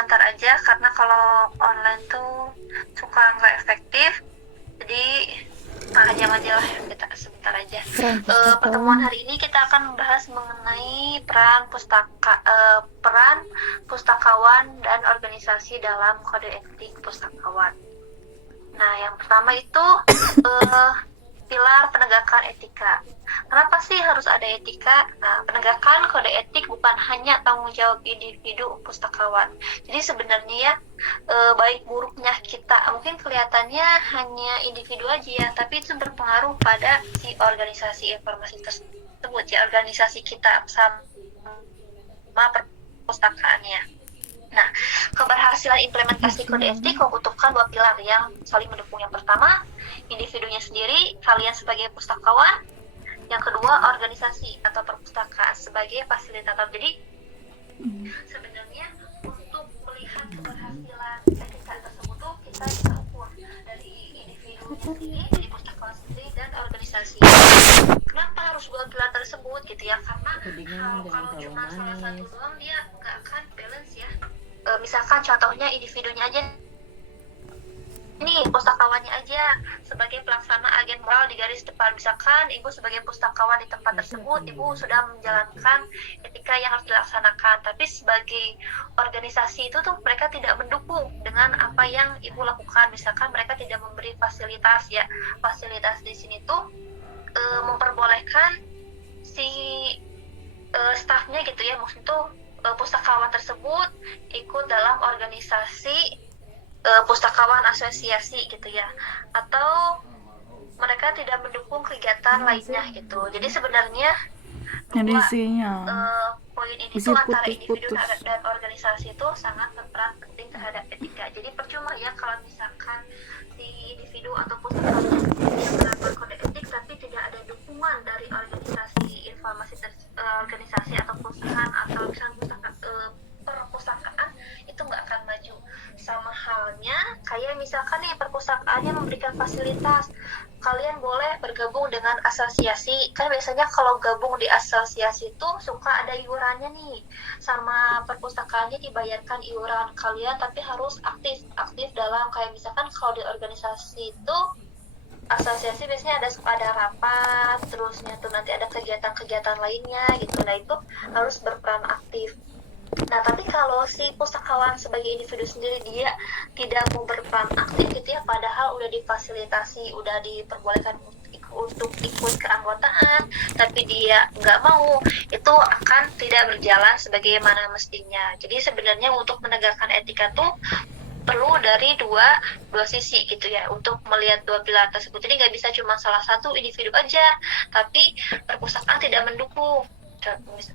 sebentar aja karena kalau online tuh suka nggak efektif. Jadi jam aja lah, kita sebentar aja. Pertemuan hari ini kita akan membahas mengenai peran pustakawan dan organisasi dalam kode etik pustakawan. Nah, yang pertama itu pilar penegakan etika. Kenapa sih harus ada etika? Nah, penegakan kode etik bukan hanya tanggung jawab individu pustakawan. Jadi sebenarnya ya, baik buruknya kita mungkin kelihatannya hanya individu aja ya, tapi itu berpengaruh pada si organisasi informasi tersebut ya, organisasi kita sama perpustakaannya. Nah, keberhasilan implementasi kode etik membutuhkan dua pilar yang saling mendukung. Yang pertama, individunya sendiri, kalian sebagai pustakawan. Yang kedua, organisasi atau perpustakaan sebagai fasilitator. Jadi, sebenarnya untuk melihat keberhasilan etika tersebut tuh kita bisa ukur dari individunya sendiri, dari pustakawan sendiri, dan organisasi. Kenapa harus dua pilar tersebut gitu ya? Karena kalau cuma salah satu doang dia nggak akan balance ya. Misalkan contohnya individunya aja nih, pustakawannya aja sebagai pelaksana agen moral di garis depan. Misalkan ibu sebagai pustakawan di tempat tersebut, ibu sudah menjalankan etika yang harus dilaksanakan, tapi sebagai organisasi itu tuh mereka tidak mendukung dengan apa yang ibu lakukan. Misalkan mereka tidak memberi fasilitas ya, fasilitas di sini tuh memperbolehkan si stafnya gitu ya, maksudnya tuh pustakawan tersebut ikut dalam organisasi pustakawan asosiasi gitu ya, atau mereka tidak mendukung kegiatan lainnya gitu. Jadi sebenarnya dua poin ini tuh antara individu dan organisasi itu sangat berperan penting terhadap etika. Jadi percuma ya kalau misalkan si individu atau pustakawan menerapkan kode etik tapi tidak ada dukungan dari organisasi informasi organisasi atau perusahaan atau misalnya perpustakaan, itu nggak akan maju. Sama halnya kayak misalkan nih perpustakaannya memberikan fasilitas, kalian boleh bergabung dengan asosiasi. Kan biasanya kalau gabung di asosiasi itu suka ada iurannya nih, sama perpustakaannya dibayarkan iuran kalian, tapi harus aktif dalam kayak misalkan kalau di organisasi itu asosiasi biasanya ada rapat, terusnya tuh nanti ada kegiatan-kegiatan lainnya gitu. Nah itu harus berperan aktif. Nah, tapi kalau si pustakawan sebagai individu sendiri dia tidak mau berperan aktif gitu ya, padahal udah difasilitasi, udah diperbolehkan untuk ikut keanggotaan, tapi dia nggak mau, itu akan tidak berjalan sebagaimana mestinya. Jadi sebenarnya untuk menegakkan etika tuh perlu dari dua sisi gitu ya, untuk melihat dua pilar tersebut. Jadi nggak bisa cuma salah satu individu aja, tapi perpustakaan tidak mendukung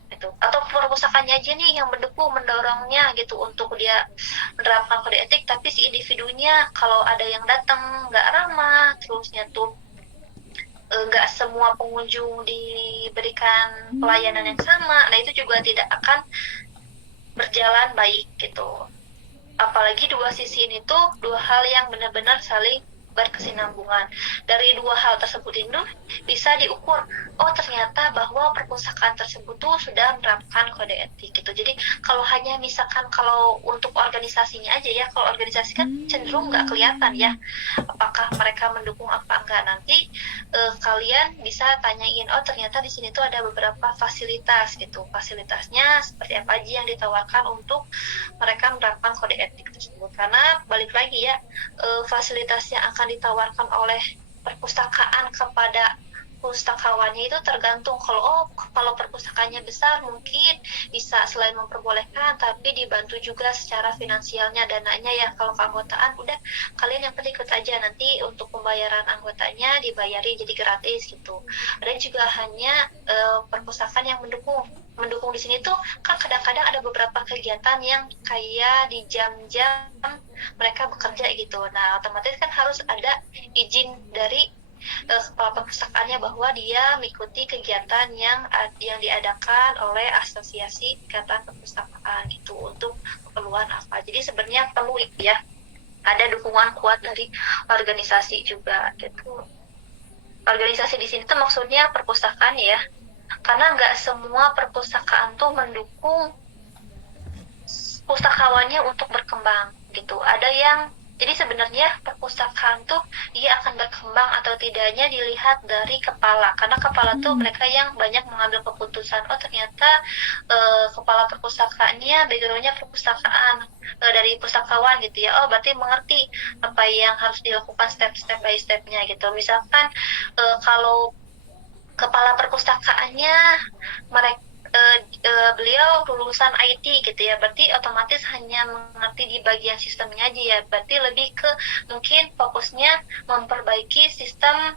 itu, atau perpustakaannya aja nih yang mendorongnya gitu untuk dia menerapkan kode etik, tapi si individunya kalau ada yang datang nggak ramah, terusnya tuh nggak semua pengunjung diberikan pelayanan yang sama, nah itu juga tidak akan berjalan baik gitu. Apalagi dua sisi ini tuh dua hal yang benar-benar saling berkesinambungan. Dari dua hal tersebut itu bisa diukur, oh ternyata bahwa perpustakaan tersebut tuh sudah menerapkan kode etik gitu. Jadi kalau hanya misalkan kalau untuk organisasinya aja ya, kalau organisasi kan cenderung nggak kelihatan ya apakah mereka mendukung apa enggak. Nanti kalian bisa tanyain, oh ternyata di sini tuh ada beberapa fasilitas gitu, fasilitasnya seperti apa aja yang ditawarkan untuk mereka menerapkan kode etik tersebut. Karena balik lagi ya, fasilitas yang akan ditawarkan oleh perpustakaan kepada pustakawannya itu tergantung. Kalau perpustakaannya besar mungkin bisa selain memperbolehkan tapi dibantu juga secara finansialnya, dananya ya. Kalau keanggotaan udah kalian yang penting ikut aja, nanti untuk pembayaran anggotanya dibayari jadi gratis gitu. Ada juga hanya perpustakaan yang mendukung di sini tuh kan kadang-kadang ada beberapa kegiatan yang kayak di jam-jam mereka bekerja gitu. Nah otomatis kan harus ada izin dari kepala perpustakaannya bahwa dia mengikuti kegiatan yang diadakan oleh asosiasi ikatan perpustakaan gitu untuk keperluan apa. Jadi sebenarnya perlu ya ada dukungan kuat dari organisasi juga gitu. Organisasi di sini tuh maksudnya perpustakaan ya, karena nggak semua perpustakaan tuh mendukung pustakawannya untuk berkembang gitu. Ada yang jadi sebenarnya perpustakaan tuh dia akan berkembang atau tidaknya dilihat dari kepala, karena kepala tuh mereka yang banyak mengambil keputusan. Oh ternyata kepala perpustakaannya backgroundnya perpustakaan, dari pustakawan gitu ya. Oh berarti mengerti apa yang harus dilakukan step by stepnya gitu. Misalkan kalau kepala perpustakaannya mereka beliau lulusan IT gitu ya, berarti otomatis hanya mengerti di bagian sistemnya aja ya, berarti lebih ke mungkin fokusnya memperbaiki sistem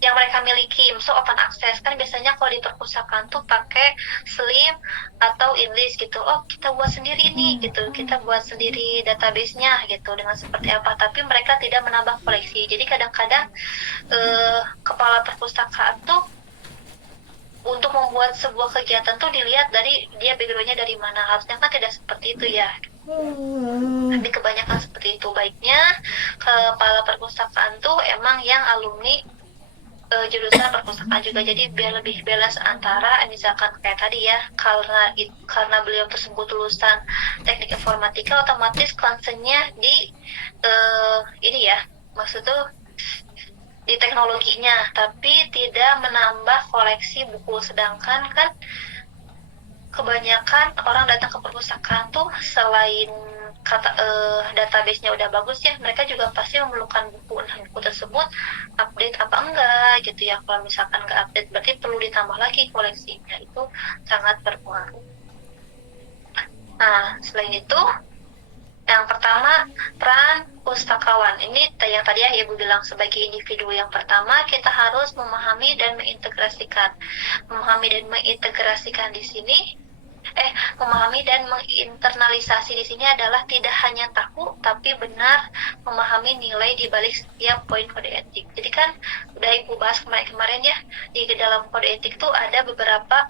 yang mereka miliki, maksud open access kan biasanya kalau di perpustakaan tuh pakai slim atau enlist gitu. Oh kita buat sendiri nih gitu, kita buat sendiri database-nya gitu dengan seperti apa, tapi mereka tidak menambah koleksi. Jadi kadang-kadang kepala perpustakaan tuh untuk membuat sebuah kegiatan tuh dilihat dari dia backgroundnya dari mana. Harusnya kan tidak seperti itu ya, tapi kebanyakan seperti itu. Baiknya kepala perpustakaan tuh emang yang alumni jurusan perpustakaan juga, jadi biar lebih balance antara misalkan kayak tadi ya, karena beliau tersebut lulusan teknik informatika, otomatis concernnya di ini ya, maksudnya di teknologinya, tapi tidak menambah koleksi buku. Sedangkan kan kebanyakan orang datang ke perpustakaan tuh selain database-nya udah bagus ya, mereka juga pasti memerlukan buku. Nah buku tersebut update apa enggak gitu ya. Kalau misalkan nggak update berarti perlu ditambah lagi koleksinya, itu sangat berpengaruh. Nah selain itu, yang pertama, peran pustakawan. Ini yang tadi ya Ibu bilang sebagai individu. Yang pertama, kita harus memahami dan mengintegrasikan. Memahami dan mengintegrasikan di sini, memahami dan menginternalisasi di sini adalah tidak hanya tahu, tapi benar memahami nilai di balik setiap poin kode etik. Jadi kan udah Ibu bahas kemarin ya, di dalam kode etik tuh ada beberapa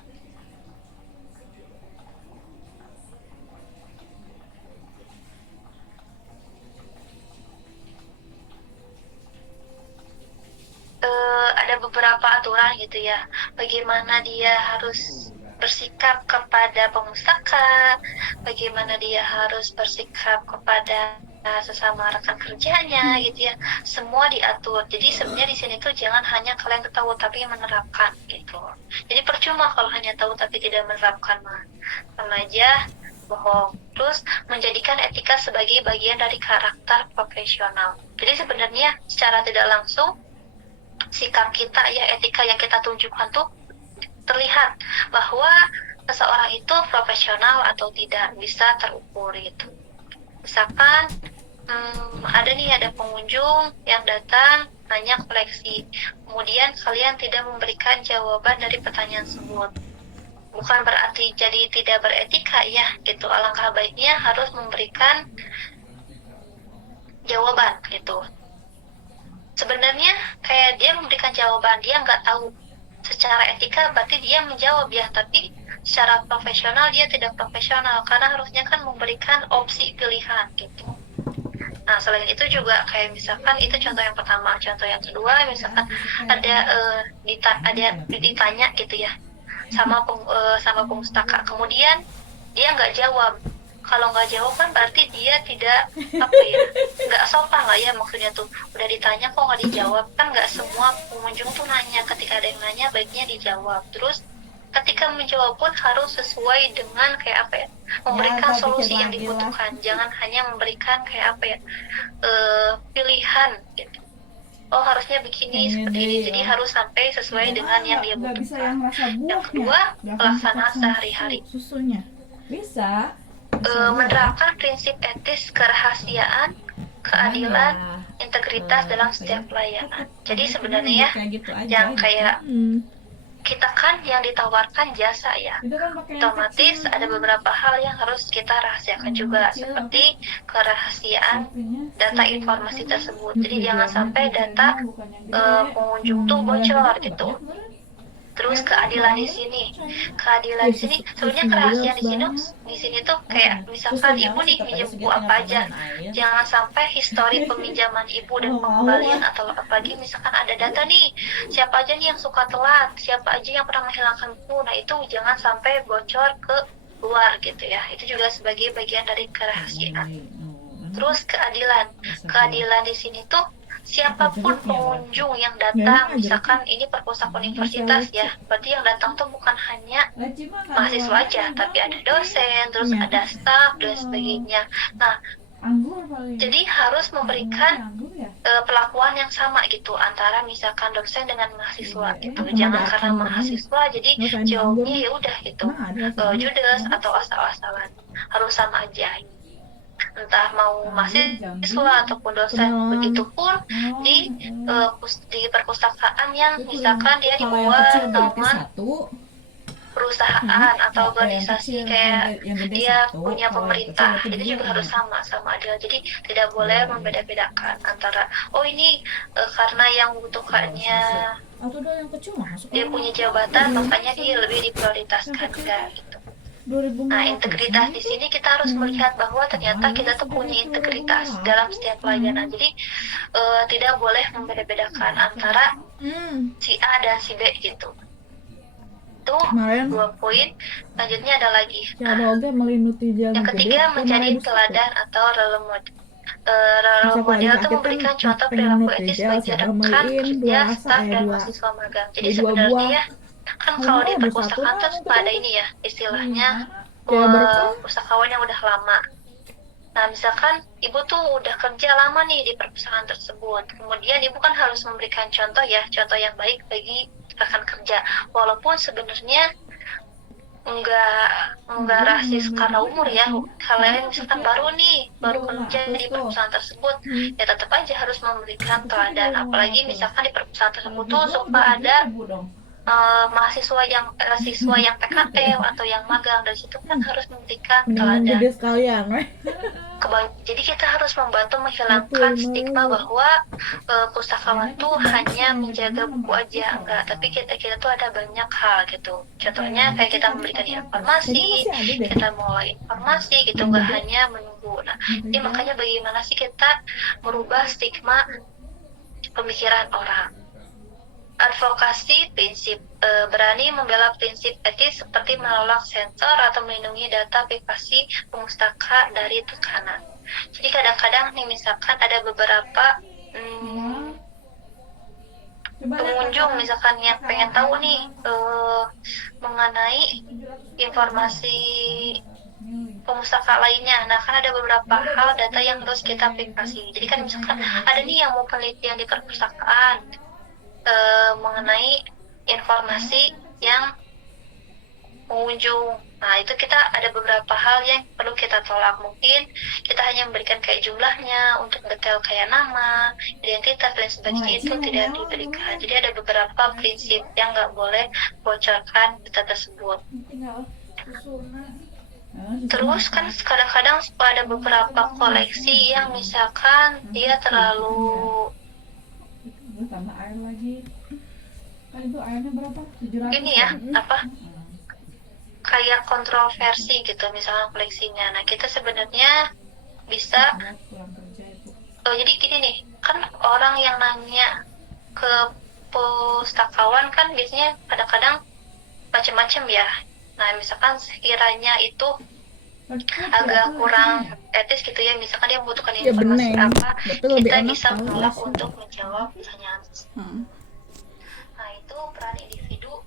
aturan gitu ya, bagaimana dia harus bersikap kepada pemustaka, bagaimana dia harus bersikap kepada sesama rekan kerjanya gitu ya, semua diatur. Jadi sebenarnya di sini tuh jangan hanya kalian tahu tapi menerapkan gitu. Jadi percuma kalau hanya tahu tapi tidak menerapkan, sama aja bohong. Terus menjadikan etika sebagai bagian dari karakter profesional. Jadi sebenarnya secara tidak langsung sikap kita ya, etika yang kita tunjukkan tuh terlihat bahwa seseorang itu profesional atau tidak, bisa terukur gitu. Misalkan ada pengunjung yang datang nanya koleksi, kemudian kalian tidak memberikan jawaban dari pertanyaan tersebut, bukan berarti jadi tidak beretika ya gitu. Alangkah baiknya harus memberikan jawaban gitu. Sebenarnya kayak dia memberikan jawaban, dia nggak tahu secara etika berarti dia menjawab ya, tapi secara profesional dia tidak profesional, karena harusnya kan memberikan opsi pilihan gitu. Nah selain itu juga kayak misalkan itu contoh yang pertama. Contoh yang kedua, misalkan ada ditanya gitu ya sama pemustaka, kemudian dia nggak jawab. Kalau nggak jawab kan berarti dia tidak nggak sopan lah ya, maksudnya tuh udah ditanya kok nggak dijawab. Kan nggak semua pengunjung tuh nanya, ketika ada yang nanya baiknya dijawab. Terus ketika menjawab pun harus sesuai dengan memberikan solusi yang dibutuhkan, jangan hanya memberikan pilihan gitu. Oh harusnya begini, seperti ini, jadi harus sampai sesuai dengan yang dia butuhkan. Yang kedua, pelaksanaan sehari-hari. Susunya bisa menerapkan prinsip etis kerahasiaan, keadilan, integritas dalam setiap pelayanan. Jadi sebenarnya yang kayak kita kan yang ditawarkan jasa ya, otomatis ada beberapa hal yang harus kita rahasiakan juga, seperti kerahasiaan data informasi tersebut. Jadi jangan sampai data pengunjung tuh bocor gitu. Terus keadilan di sini sebenarnya kerahasiaan di sini tuh kayak misalkan ibu nih minjem buku apa aja, jangan sampai histori peminjaman ibu dan pengembalian, atau apalagi misalkan ada data nih siapa aja nih yang suka telat, siapa aja yang pernah menghilangkan buku, nah itu jangan sampai bocor ke luar gitu ya. Itu juga sebagai bagian dari kerahasiaan. Terus keadilan di sini tuh siapapun pengunjung yang datang, misalkan ini perpustakaan universitas ya, berarti yang datang tuh bukan hanya mahasiswa aja, tapi ada dosen, terus ada staf dan sebagainya. Nah, jadi harus memberikan perlakuan yang sama gitu antara misalkan dosen dengan mahasiswa gitu. Jangan karena mahasiswa jadi jawabnya ya udah gitu judes atau asal-asalan. Harus sama aja. Entah mau mahasiswa ataupun dosen. Begitupun di perpustakaan yang misalkan dia di bawah naungan perusahaan atau organisasi kayak dia punya pemerintah, itu juga harus sama adil. Jadi tidak boleh membeda-bedakan antara ini karena yang membutuhkannya dia punya jabatan makanya dia lebih diprioritaskan, enggak gitu. Nah, integritas di sini kita harus melihat bahwa ternyata kita tuh punya integritas dalam setiap pelayanan. Jadi tidak boleh membeda-bedakan antara si A dan si B gitu. Itu 2 poin. Selanjutnya ada lagi. Yang ketiga, menjadi teladan atau role model. Role model itu memberikan contoh perilaku etis bagi rekan kerja, staf, dan mahasiswa magang. Jadi sebenarnya kan kalau di perpustakaan tuh suka ada ini ya, istilahnya pustakawan yang udah lama. Nah, misalkan ibu tuh udah kerja lama nih di perpustakaan tersebut, kemudian ibu kan harus memberikan contoh yang baik bagi rekan kerja, walaupun sebenarnya enggak rasis karena umur ya. Kalian misalkan baru kerja di perusahaan tersebut, ya tetap aja harus memberikan teladan. Apalagi misalkan di perusahaan tersebut tuh suka ada mahasiswa yang PKL atau yang magang, dari situ kan harus memberikan teladan. Jadi kita harus membantu menghilangkan stigma bahwa pustakawan tuh hanya menjaga buku aja, enggak, tapi kita tuh ada banyak hal gitu. Contohnya kayak kita memberikan informasi, kita mulai informasi gitu, enggak hanya menunggu. Nah, jadi makanya bagaimana sih kita merubah stigma pemikiran orang. Advokasi prinsip, berani membela prinsip etis seperti menolak sensor atau melindungi data privasi pemustaka dari tekanan. Jadi kadang-kadang nih misalkan ada beberapa pengunjung misalkan yang pengen tahu nih mengenai informasi pemustaka lainnya. Nah, kan ada beberapa hal data yang harus kita privasi. Jadi kan misalkan ada nih yang mau penelitian di perpustakaan mengenai informasi yang pengunjung. Nah, itu kita ada beberapa hal yang perlu kita tolak. Mungkin kita hanya memberikan kayak jumlahnya, untuk detail kayak nama, identitas, dan sebagainya itu tidak diberikan. Jadi ada beberapa prinsip yang nggak boleh bocorkan data tersebut. Terus kan kadang-kadang ada beberapa koleksi yang misalkan dia terlalu tambah air lagi. Kan itu airnya berapa? 700. Ini ya, kayak kontroversi gitu misalnya koleksinya. Nah, kita sebenarnya bisa jadi gini nih, kan orang yang nanya ke pustakawan kan biasanya kadang-kadang macam-macam ya. Nah, misalkan sekiranya itu agak kurang etis gitu ya, misalkan dia membutuhkan informasi apa, kita bisa menolak untuk menjawab pertanyaan. Nah, itu peran individu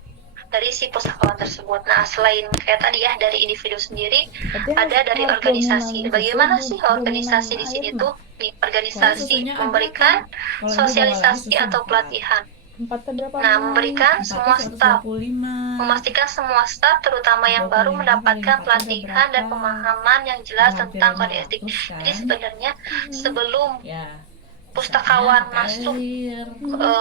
dari si pustakawan tersebut. Nah, selain kayak tadi ya dari individu sendiri, ada dari organisasi. Bagaimana sih organisasi di sini tuh? Organisasi memberikan sosialisasi atau pelatihan. Nah, memberikan semua staf, memastikan semua staf, terutama yang baru, mendapatkan pelatihan dan pemahaman yang jelas tentang kode etik. Jadi sebenarnya sebelum pustakawan masuk ke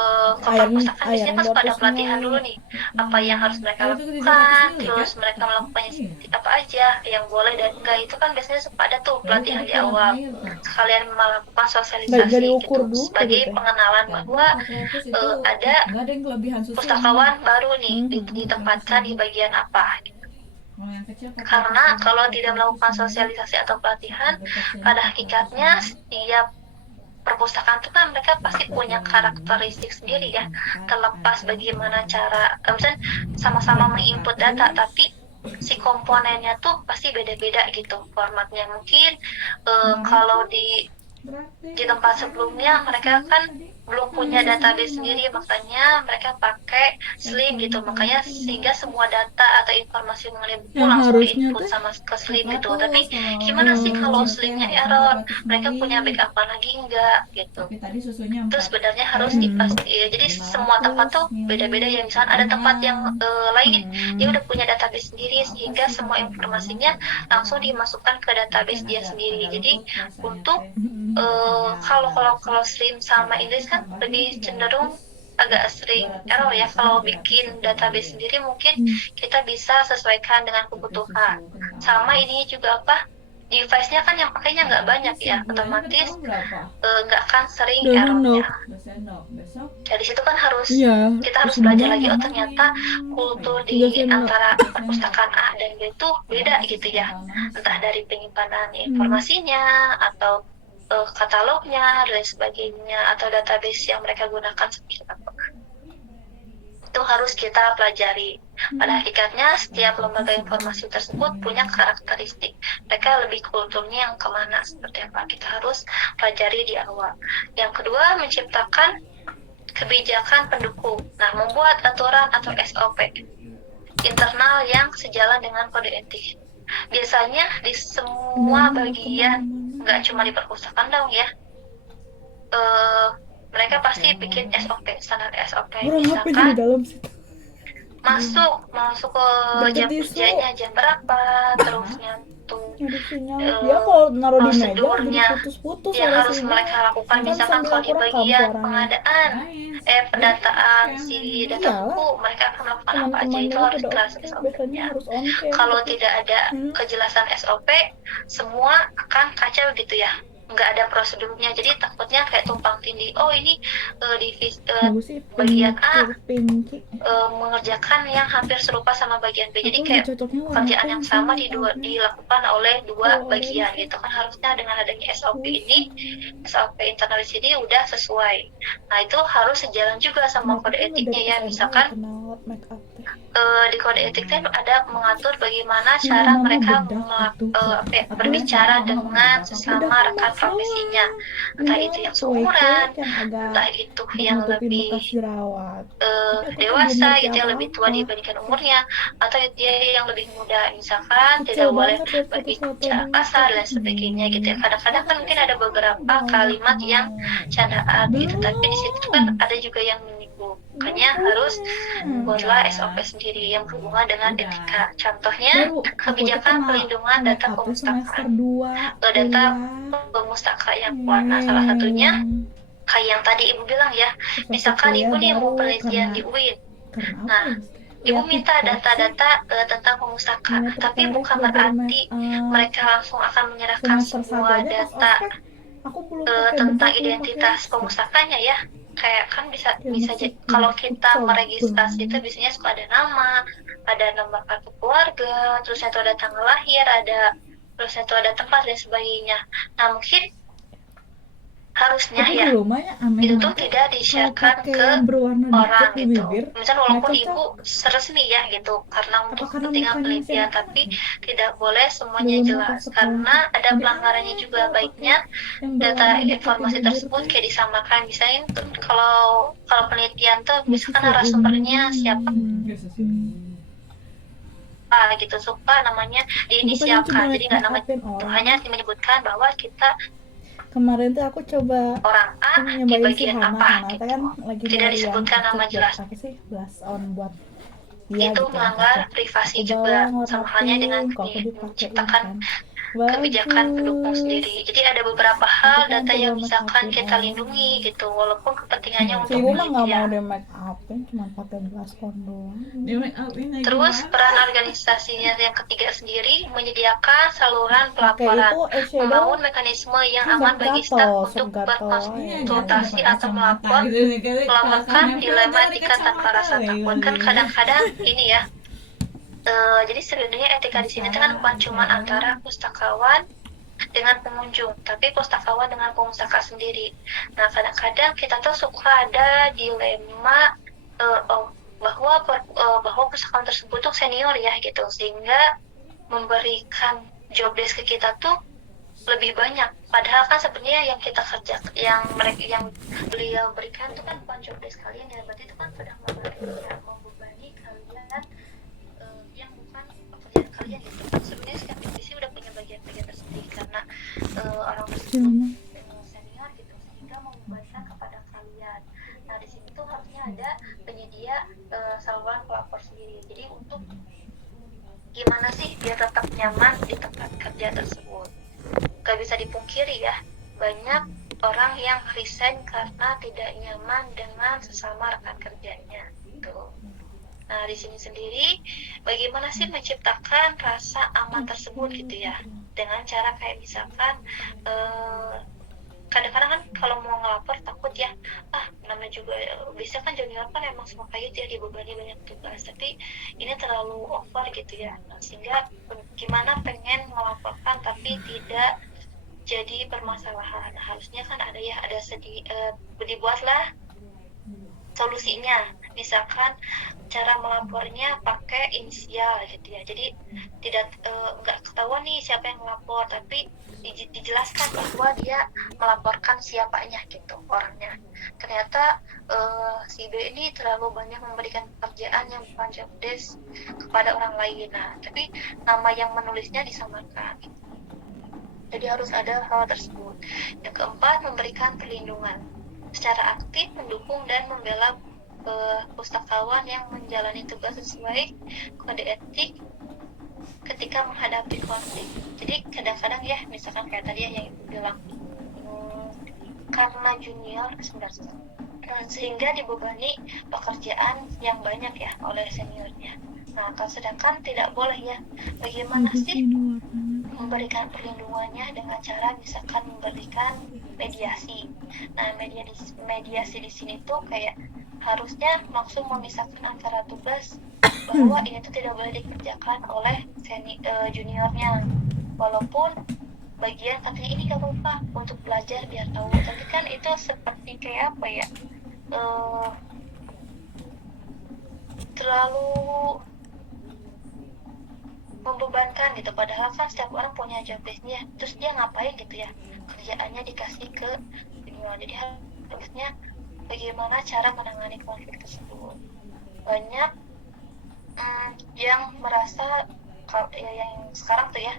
perpustakaan, biasanya kan suka ada pelatihan dulu nih, apa yang harus mereka lakukan, terus mereka melakukannya apa aja yang boleh dan enggak. Itu kan biasanya suka ada tuh pelatihan di awal, sekalian melakukan sosialisasi gitu, sebagai pengenalan bahwa ada pustakawan baru nih ditempatkan di bagian apa gitu. Karena kalau tidak melakukan sosialisasi atau pelatihan, pada hakikatnya setiap perpustakaan itu kan mereka pasti punya karakteristik sendiri ya, terlepas bagaimana cara misalnya sama-sama menginput data, tapi si komponennya tuh pasti beda-beda gitu formatnya. Mungkin kalau di tempat sebelumnya mereka kan belum punya database sendiri, makanya mereka pakai Slim gitu, makanya sehingga semua data atau informasi mengenai buku Yang langsung harusnya diinput tuh sama ke Slim gitu. 400 Tapi kalau gimana sih kalau kecil teh Slimnya harusnya error, 400 mereka punya mili. backupan lagi enggak gitu. Tapi tadi susunya Itu 4 sebenarnya harus teh dipasti ya, jadi semua tempat 500 tuh beda-beda ya. mili Misalnya ada tempat yang lain dia Hmm. udah punya database sendiri Apa sehingga sih semua pakai drama informasinya langsung doang? dimasukkan ke database Mungkin dia sendiri. agak Jadi luput rasanya untuk teh. kalau Slim sama Inggris kan Tambahin lebih 300 cenderung agak sering 200 error ya. kan Kalau 300 bikin satu database mili ya. sendiri mungkin kita bisa sesuaikan dengan Tapi kebutuhan. susu kental. Sama ini juga apa? Device-nya kan yang pakainya nggak banyak Berarti ya, segulanya otomatis tahun berapa? nggak akan sering 2 errornya. sendok. 2 sendok. Besok Dari situ kan Iya, kita harus segini belajar lagi, oh tambahin ternyata apa kultur ya? di 3 sendok. antara 3 sendok. perpustakaan A dan B itu beda Masih gitu ya. sekental manis Entah ya? dari penyimpanan informasinya atau katalognya dan sebagainya, atau database yang mereka gunakan seperti apa. Itu harus kita pelajari. Pada hakikatnya setiap lembaga informasi tersebut punya karakteristik. Mereka lebih kulturnya yang kemana, seperti apa. Kita harus pelajari di awal. Yang kedua, menciptakan kebijakan pendukung. Nah, membuat aturan atau SOP internal yang sejalan dengan kode etik. Biasanya di semua bagian, nggak cuma di perpustakaan dong ya, mereka pasti bikin SOP, standar SOP. Orang HP di Misalkan dalam situ. masuk ke jam Deket tisu. kerjanya jam berapa, terus nyantum Nyari sinyal. Dia kalau naruh di meja jadi prosedurnya putus-putus yang suara harus sinyal. mereka lakukan. Kan Misalkan sambil kalau aku di rekam bagian suaranya. pengadaan Nice. pendataan Jadi, si kayak data Iyalah. buku, mereka akan melakukan apa aja, Teman-temannya itu udah harus pada jelas oke, biasanya SOP-nya. harus on cam. Kalau gitu. tidak ada kejelasan SOP, semua akan kacau gitu ya, nggak ada prosedurnya, jadi takutnya kayak tumpang tindih. Oh ini Bagus sih bagian A pinky. mengerjakan yang hampir serupa sama bagian B, jadi Aku kayak lebih cocoknya warna pekerjaan yang pink sama sih, tapi dilakukan oleh dua Oh, bagian orange. gitu kan. Harusnya dengan adanya SOP ini, SOP internal di sini udah sesuai. Nah itu harus sejalan juga sama Nah, kode aku etiknya dari ya. SMA Misalkan kenal make up teh. di kode etiknya ada mengatur bagaimana Yang cara mama mereka bedak itu. berbicara Mama dengan bedak. sesama Bedak rekan mas profesinya, doang. entah Yang itu yang kue seumuran, yang agak entah itu buat yang nutupin lebih bekas jerawat. Tapi aku kan belum dewasa ngerti gitu, yang lebih tua apa-apa. dibandingkan umurnya, atau dia yang lebih muda. Misalkan Kecil tidak boleh banget buat foto-foto berbicara dulu. kasar dan sebagainya gitu ya. Kadang-kadang kan mungkin ada beberapa kalimat yang candaan gitu, tapi di situ kan ada juga yang menyinggung. Makanya harus buatlah SOP sendiri yang berhubungan dengan etika. Contohnya Baru aku tuh kebijakan kenal perlindungan make data up tuh semester perpustakaan, 2 data kuliah. pemustaka yang kuat. Nah salah satunya kayak yang tadi ibu bilang ya, misalkan ibu nih mau penelitian di UIN, karena nah, ibu minta data-data tentang pemustaka, tapi bukan berarti mereka langsung akan menyerahkan semua data tentang identitas pemustakanya ya. Kayak kan bisa jadi kalau kita meregistrasi itu biasanya suka ada nomor kartu keluarga, terus itu ada tanggal lahir, terus itu ada tempat dan sebagainya. Nah mungkin harusnya tapi ya lumayan aneh itu tuh banget tidak di-sharekan pakai ke yang berwarna orang dikit di gitu. bibir. Misal walaupun Nah, ibu resmi ya gitu, karena untuk karena kepentingan mukanya penelitian, sih tapi tidak boleh semuanya belum jelas masuk karena sekolah. ada Jadi, pelanggarannya juga. pakai Baiknya yang data berwarna dikit informasi di bibir tersebut tuh. kayak disamakan. Misalnya tuh, kalau penelitian tuh misalkan Masih narasumbernya kayak siapa Biasa sih. gitu, suka namanya Aku pengen diinisialkan, coba jadi nggak namanya make-upin itu, orang. hanya menyebutkan bahwa kita Kemarin tuh aku coba orang A di nyobain si bagian Hana. apa Hana gitu. kan lagi Tidak nyari disebutkan yang nama cocok jelas. buat apa sih, blush on buat dia Itu gitu yang melanggar cocok. privasi Aku juga, bawa yang warna sama halnya dengan pink, kok aku dipakein menciptakan kan. kebijakan pendukung sendiri. Jadi ada beberapa hal Aku kan data yang coba misalkan make-upin kita orang. lindungi gitu, walaupun kepentingannya Si untuk ibu mah nggak mau penelitian. deh make upin, cuma pakai blush on doang. Dia make up ini Terus gimana? peran organisasinya yang ketiga sendiri menyediakan saluran Pakai pelaporan, itu eyeshadow membangun mekanisme yang aman bagi gato, staf sok untuk gato. berkonsultasi Iya, atau melapor, gitu nih, kayak melaporkan kelasnya dilematika tanpa rasa kacamata, takut. Kan kadang-kadang ini ya. Jadi sebenarnya etika di sini kan bukan cuma antara pustakawan dengan pengunjung, tapi pustakawan dengan pemustaka sendiri. Nah kadang-kadang kita tuh suka ada dilema, bahwa pustakawan tersebut tuh senior ya gitu, sehingga memberikan job desk ke kita tuh lebih banyak. Padahal kan sebenarnya yang kita kerja, yang beliau berikan itu kan bukan job desk kalian ya, berarti itu kan sudah membebani kalian yang bukan pekerjaan kalian gitu. Sebenarnya setiap divisi udah punya bagian-bagian tersendiri karena orang tersebut senior gitu, sehingga membebankan kepada kalian. Nah di sini tuh harusnya ada penyedia saluran pelapor sendiri. Jadi untuk gimana sih biar tetap nyaman di tempat kerja tersebut. Gak bisa dipungkiri ya, banyak orang yang resign karena tidak nyaman dengan sesama rekan kerjanya gitu. Nah di sini sendiri bagaimana sih menciptakan rasa aman tersebut gitu ya, dengan cara kayak misalkan kadang-kadang kan kalau mau ngelapor takut ya, namanya juga bisa kan junior kan emang semua kayak gitu ya, dibebani banyak tugas, tapi ini terlalu over gitu ya. Nah, sehingga gimana pengen melaporkan tapi tidak jadi permasalahan. Nah, harusnya kan ada dibuatlah solusinya, misalkan cara melapornya pakai inisial gitu ya, jadi tidak nggak ketahuan nih siapa yang melapor, tapi dijelaskan bahwa dia melaporkan siapanya gitu orangnya. Ternyata si B ini terlalu banyak memberikan pekerjaan yang bukan job desk kepada orang lain. Nah tapi nama yang menulisnya disamakan, jadi harus ada hal tersebut. Yang keempat, memberikan perlindungan secara aktif, mendukung dan membela pustakawan yang menjalani tugas sesuai kode etik ketika menghadapi konflik. Jadi kadang-kadang ya, misalkan kayak tadi yang ibu bilang, karena junior sebenarnya sehingga dibebani pekerjaan yang banyak ya oleh seniornya. Nah kalau sedangkan tidak boleh ya, bagaimana sih memberikan perlindungannya dengan cara misalkan memberikan mediasi. Nah mediasi di sini tuh kayak harusnya langsung memisahkan antara tugas, bahwa ini tuh tidak boleh dikerjakan oleh juniornya, walaupun bagian katanya ini gak apa-apa untuk belajar biar tahu, tapi kan itu seperti kayak apa ya, terlalu membebankan gitu. Padahal kan setiap orang punya job desk-nya, terus dia ngapain gitu ya, kerjaannya dikasih ke junior. Jadi harusnya bagaimana cara menangani konflik tersebut. Banyak yang merasa yang sekarang tuh ya,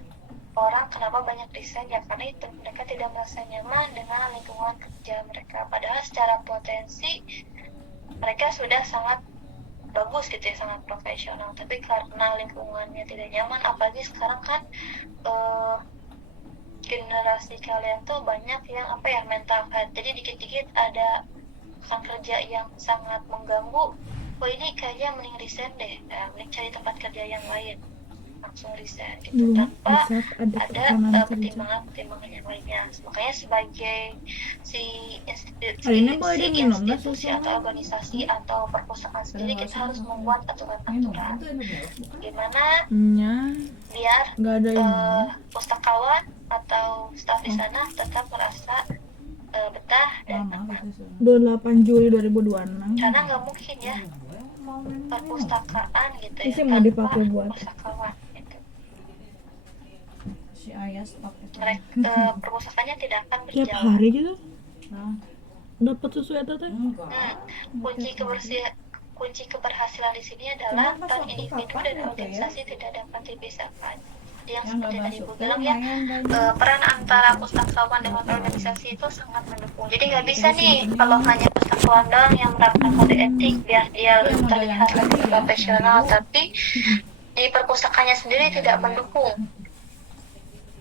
orang kenapa banyak resign ya karena itu mereka tidak merasa nyaman dengan lingkungan kerja mereka, padahal secara potensi mereka sudah sangat bagus gitu ya, sangat profesional, tapi karena lingkungannya tidak nyaman. Apalagi sekarang kan generasi kalian tuh banyak yang mental health, jadi dikit-dikit ada rekan kerja yang sangat mengganggu, ini kayaknya mending resign deh, mending cari tempat kerja yang lain, langsung resign gitu, tanpa ada pertimbangan yang lainnya. Makanya sebagai institusi atau organisasi atau perpustakaan sendiri, kita harus membuat aturan-aturan gimana biar pustakawan atau staf di sana tetap merasa betah dan aman. 28 Juli 2026. Karena nggak mungkin ya perpustakaan gitu ya Isi mau dipakai buat pustakawan gitu. Si Ayas pakai. Perpustakaannya tidak akan tiap berjalan. hari gitu. Nah, Dapat sesuai teh. Kunci keberhasilan di sini adalah peran individu dan organisasi tidak dapat dipisahkan. Yang seperti tadi ibu bilang ya, peran antara pustakawan dengan organisasi itu sangat mendukung. Jadi nggak bisa nih kalau hanya pustakawan doang yang menerapkan kode etik biar dia terlihat lebih profesional, tapi di perpustakaannya sendiri tidak mendukung,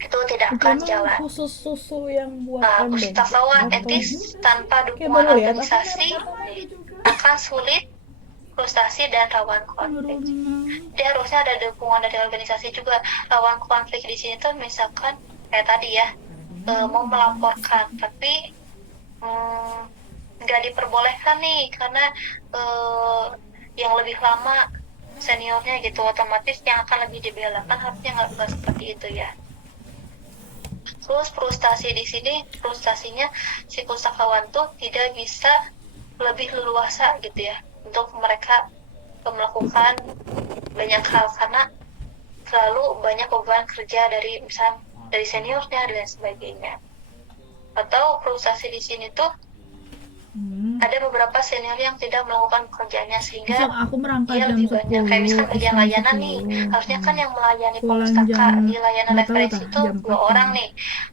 itu tidak akan jalan. Khusus susu yang buat Pustakawan etis tanpa dukungan organisasi akan sulit, frustasi dan rawan konflik. Jadi harusnya ada dukungan dari organisasi juga. Rawan konflik di sini tuh misalkan kayak tadi ya, mau melaporkan tapi nggak diperbolehkan nih karena yang lebih lama seniornya gitu, otomatis yang akan lebih dibela. Kan harusnya nggak seperti itu ya. Terus frustasi di sini, frustasinya si pustakawan tuh tidak bisa lebih leluasa gitu ya untuk mereka melakukan banyak hal karena selalu banyak beban kerja dari seniornya dan sebagainya. Atau frustasi di sini tuh ada beberapa senior yang tidak melakukan pekerjaannya sehingga Misal aku berangkat dia jam lebih banyak. Kayak 10, misalkan bagian jam layanan nih, 10. harusnya kan yang melayani Pulang pemustaka jam di layanan nggak tahu referensi tah, itu jam 2 4 orang kan. nih.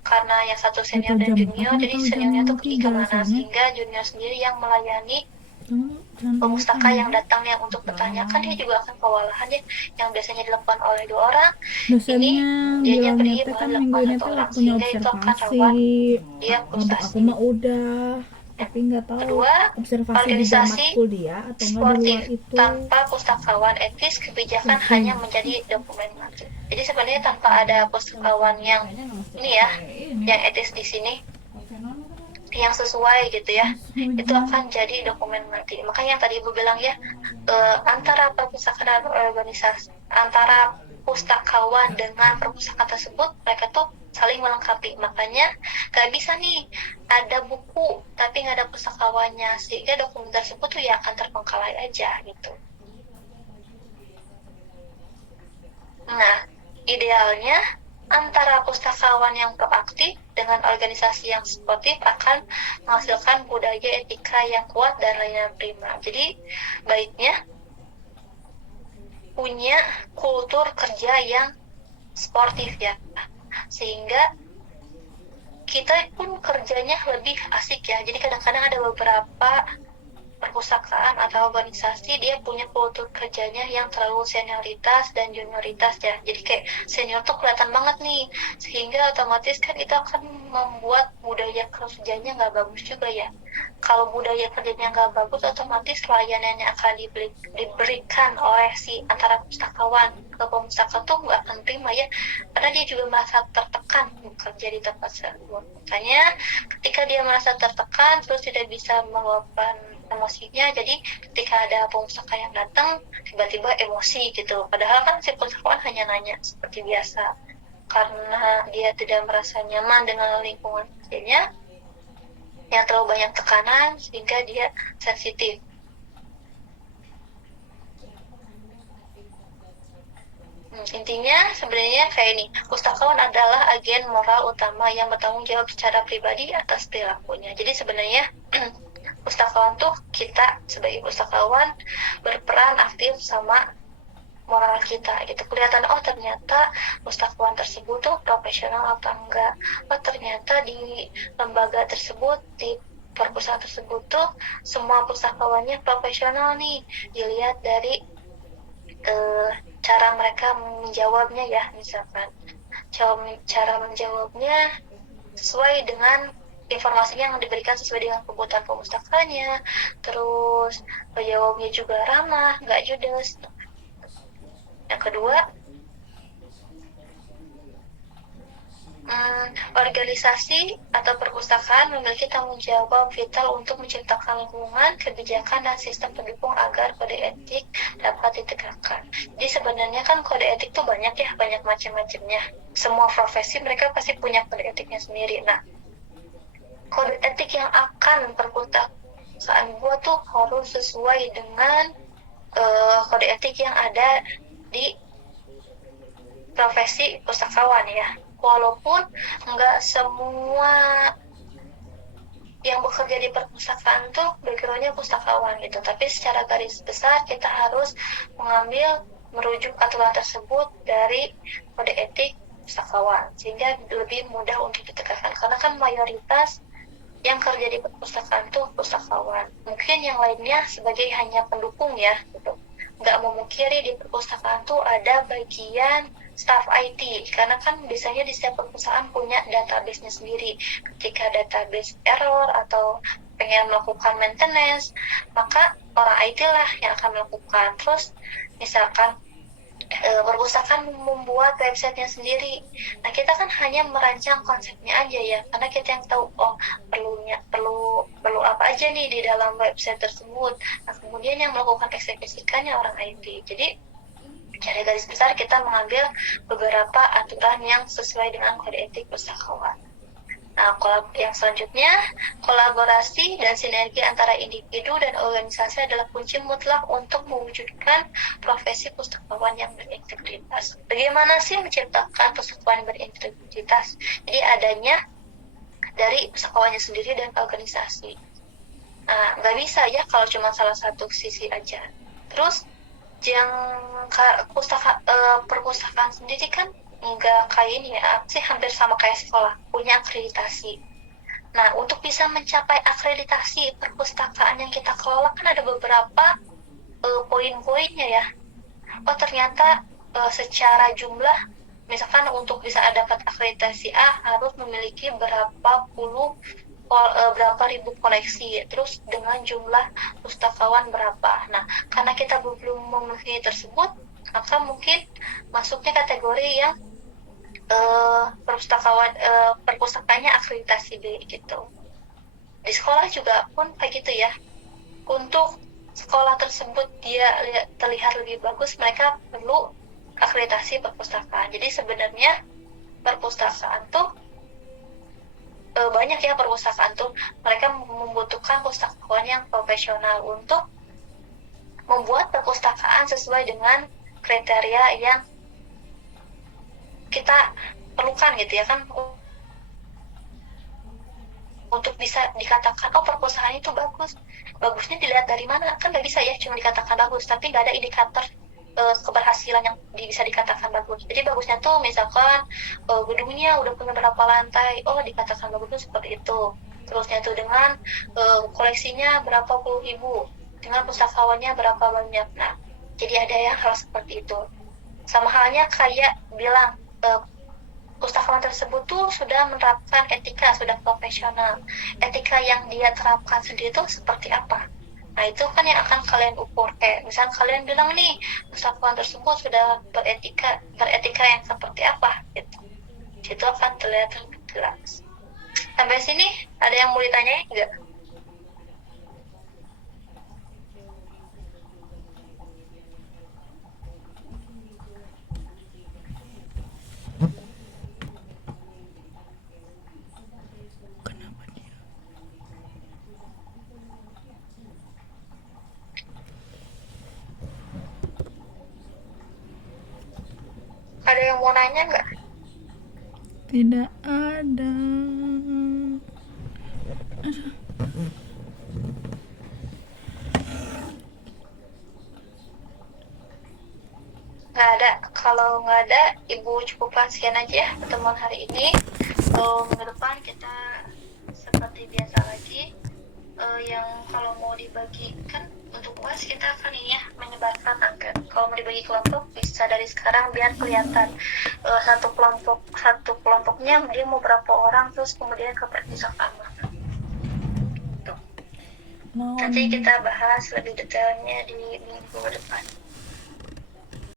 Karena yang satu senior Atau dan jam 4 junior, atau jadi jam seniornya tuh pergi 3 kemana soalnya. sehingga junior sendiri yang melayani Jangan pemustaka yang lupa. datang yang untuk bertanya. Kan dia juga akan kewalahan ya, yang biasanya dilakukan oleh 2 orang, ini Dosennya dianya bilangnya pergi teh kan dilakukan minggu ini 1 teh orang waktunya sehingga itu akan observasi. rawan dia Untuk aku frustasi. mah udah, tapi nggak tahu Kedua, observasi di organisasi jamat kuliah atau nggak di sportif luar itu. tanpa pustakawan etis, kebijakan Oke. hanya menjadi dokumen mati. Jadi sebenarnya tanpa ada pustakawan yang ini ya, yang etis di sini, yang sesuai gitu ya, itu akan jadi dokumen mati. Makanya yang tadi Ibu bilang ya, antara perpustakaan dan organisasi, antara pustakawan dengan perpustakaan tersebut, mereka tuh saling melengkapi. Makanya gak bisa nih ada buku tapi nggak ada pustakawannya, sehingga dokumen tersebut tuh ya akan terbengkalai aja gitu. Nah, idealnya antara pustakawan yang proaktif dengan organisasi yang sportif akan menghasilkan budaya etika yang kuat dan layanan prima. Jadi baiknya punya kultur kerja yang sportif ya, sehingga kita pun kerjanya lebih asik ya. Jadi kadang-kadang ada beberapa perpustakaan atau organisasi dia punya kultur kerjanya yang terlalu senioritas dan junioritas ya. Jadi kayak senior tuh kelihatan banget nih, sehingga otomatis kan itu akan membuat budaya kerjanya nggak bagus juga ya. Kalau budaya kerjanya nggak bagus, otomatis layanan yang akan diberikan oleh si antara pustakawan ke pemustaka tuh nggak akan prima ya, karena dia juga merasa tertekan bekerja di tempat tersebut. Makanya ketika dia merasa tertekan terus tidak bisa meluapkan emosinya, jadi ketika ada pemustaka yang datang tiba-tiba emosi gitu, padahal kan si pustakawan hanya nanya seperti biasa. Karena dia tidak merasa nyaman dengan lingkungan kerjanya yang terlalu banyak tekanan sehingga dia sensitif. Intinya sebenarnya kayak ini, pustakawan adalah agen moral utama yang bertanggung jawab secara pribadi atas perilakunya. Jadi sebenarnya pustakawan tuh, kita sebagai pustakawan berperan aktif sama moral kita gitu. Kelihatan oh ternyata pustakawan tersebut tuh profesional atau enggak. Oh ternyata di lembaga tersebut, di perpustakaan tersebut tuh semua pustakawannya profesional nih. Dilihat dari cara mereka menjawabnya ya, misalkan cara menjawabnya sesuai dengan informasinya yang diberikan sesuai dengan kebutuhan pemustakanya, terus jawabnya juga ramah, nggak judes. Yang kedua, organisasi atau perpustakaan memiliki tanggung jawab vital untuk menciptakan lingkungan, kebijakan, dan sistem pendukung agar kode etik dapat ditegakkan. Jadi sebenarnya kan kode etik tuh banyak ya, banyak macam-macamnya. Semua profesi mereka pasti punya kode etiknya sendiri. Nah, kode etik yang akan perpustakaan buat tuh harus sesuai dengan kode etik yang ada di profesi pustakawan ya. Walaupun nggak semua yang bekerja di perpustakaan tuh backgroundnya pustakawan gitu, tapi secara garis besar kita harus merujuk aturan tersebut dari kode etik pustakawan sehingga lebih mudah untuk ditegakkan, karena kan mayoritas yang kerja di perpustakaan tuh pustakawan. Mungkin yang lainnya sebagai hanya pendukung ya gitu. Nggak memungkiri di perpustakaan tuh ada bagian staff IT, karena kan biasanya di setiap perusahaan punya database-nya sendiri. Ketika database error atau pengen melakukan maintenance, maka orang IT lah yang akan melakukan. Terus misalkan perpustakaan membuat websitenya sendiri, nah kita kan hanya merancang konsepnya aja ya, karena kita yang tahu oh perlu apa aja nih di dalam website tersebut. Nah kemudian yang melakukan eksekusikannya orang IT. Jadi dari garis besar kita mengambil beberapa aturan yang sesuai dengan kode etik pustakawan. Nah, yang selanjutnya, kolaborasi dan sinergi antara individu dan organisasi adalah kunci mutlak untuk mewujudkan profesi pustakawan yang berintegritas. Bagaimana sih menciptakan pustakawan berintegritas? Jadi adanya dari pustakawannya sendiri dan organisasi. Nah, nggak bisa ya kalau cuma salah satu sisi aja. Terus, yang perpustakaan sendiri kan nggak kayak ini ya, sih hampir sama kayak sekolah, punya akreditasi. Nah, untuk bisa mencapai akreditasi perpustakaan yang kita kelola kan ada beberapa poin-poinnya ya. Oh, ternyata secara jumlah, misalkan untuk bisa dapat akreditasi A harus memiliki berapa ribu koleksi, terus dengan jumlah pustakawan berapa. Nah, karena kita belum memenuhi tersebut, maka mungkin masuknya kategori yang perpustakaannya akreditasi B gitu. Di sekolah juga pun kayak gitu ya. Untuk sekolah tersebut dia terlihat lebih bagus, mereka perlu akreditasi perpustakaan. Jadi sebenarnya perpustakaan tuh banyak ya, perpustakaan tuh mereka membutuhkan pustakawan yang profesional untuk membuat perpustakaan sesuai dengan kriteria yang kita perlukan gitu ya kan, untuk bisa dikatakan oh perpustakaan itu bagusnya dilihat dari mana, kan nggak bisa ya cuma dikatakan bagus tapi nggak ada indikator keberhasilan yang bisa dikatakan bagus. Jadi bagusnya tuh misalkan gedungnya udah punya berapa lantai, oh dikatakan bagus seperti itu. Terusnya tuh dengan koleksinya berapa puluh ribu, dengan pustakawannya berapa banyak. Nah, jadi ada yang hal seperti itu. Sama halnya kayak bilang pustakawan tersebut tuh sudah menerapkan etika, sudah profesional. Etika yang dia terapkan sendiri itu seperti apa? Nah, itu kan yang akan kalian ukur. Kayak misal kalian bilang nih, pustakawan tersebut sudah beretika yang seperti apa gitu. Itu akan terlihat lebih jelas. Sampai sini ada yang mau ditanyain nggak? Ada yang mau nanya nggak? Tidak ada. Nggak ada. Kalau nggak ada, Ibu cukupkan sekian aja ya pertemuan hari ini. Minggu depan kita seperti biasa lagi. Yang kalau mau dibagikan untuk UAS kita akan ini ya, menyebarkan angka. Kalau mau dibagi kelompok bisa dari sekarang biar kelihatan satu kelompoknya dia mau berapa orang, terus kemudian ke perpustakaan mana. Tuh. Nanti kita bahas lebih detailnya di minggu depan.